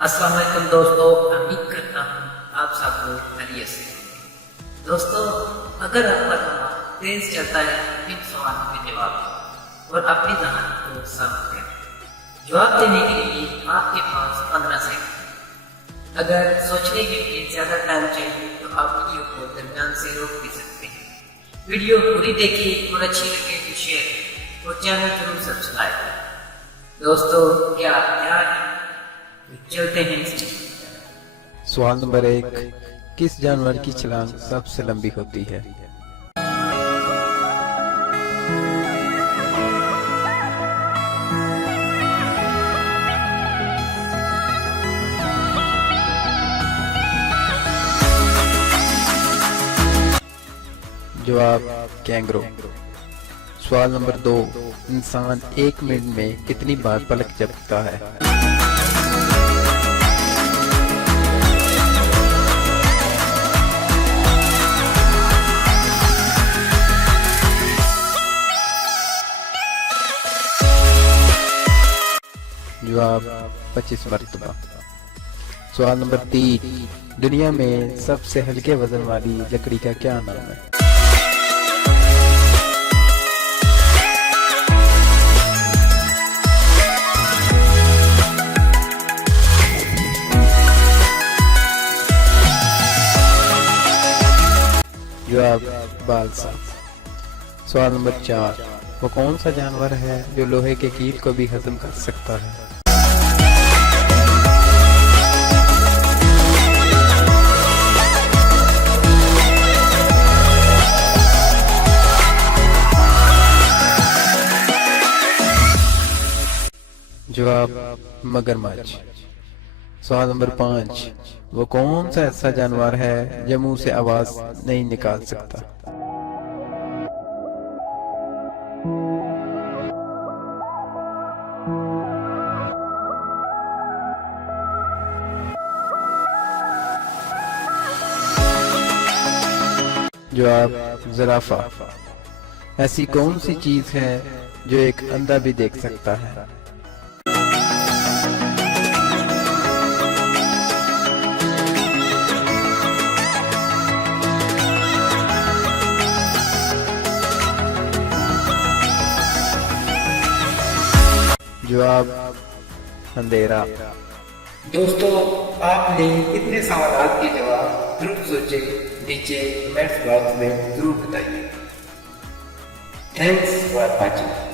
अस्सलाम वालेकुम दोस्तों, उम्मीद करता हूँ आप सब लोग खैरियत से होंगे। दोस्तों, अगर आपका दिमाग तेज चलता है इन सवालों के जवाब और अपनी जहान को साफ करें। जवाब देने के लिए आपके पास 15 सेकंड। अगर सोचने के लिए ज्यादा टाइम चाहिए तो आप वीडियो को दरमियान से रोक भी सकते हैं। वीडियो पूरी देखिए और अच्छी लगे तो शेयर और चैनल जरूर सब्सक्राइब करें। दोस्तों, क्या तैयार है? चलते हैं। सवाल नंबर 1, किस जानवर की छलांग सबसे लंबी होती है? जवाब कैंगरू। सवाल नंबर 2, इंसान 1 मिनट में कितनी बार पलक झपकता है? जवाब 25 मरतबा। सवाल नंबर 3, दुनिया में सबसे हल्के वजन वाली लकड़ी का क्या नाम है? जवाब बालसा। सवाल नंबर 4, वो कौन सा जानवर है जो लोहे के कील को भी हजम कर सकता है? जवाब मगरमच्छ। सवाल नंबर 5, वो कौन सा ऐसा जानवर है जो मुंह से आवाज नहीं निकाल सकता? जवाब ज़राफ़ा। ऐसी कौन सी चीज है जो एक अंधा भी देख सकता है? जवाब अंधेरा। दोस्तों, आपने कितने सवाल के जवाब जरूर सोचे, नीचे कमेंट्स बॉक्स में जरूर बताइए। Thanks for watching.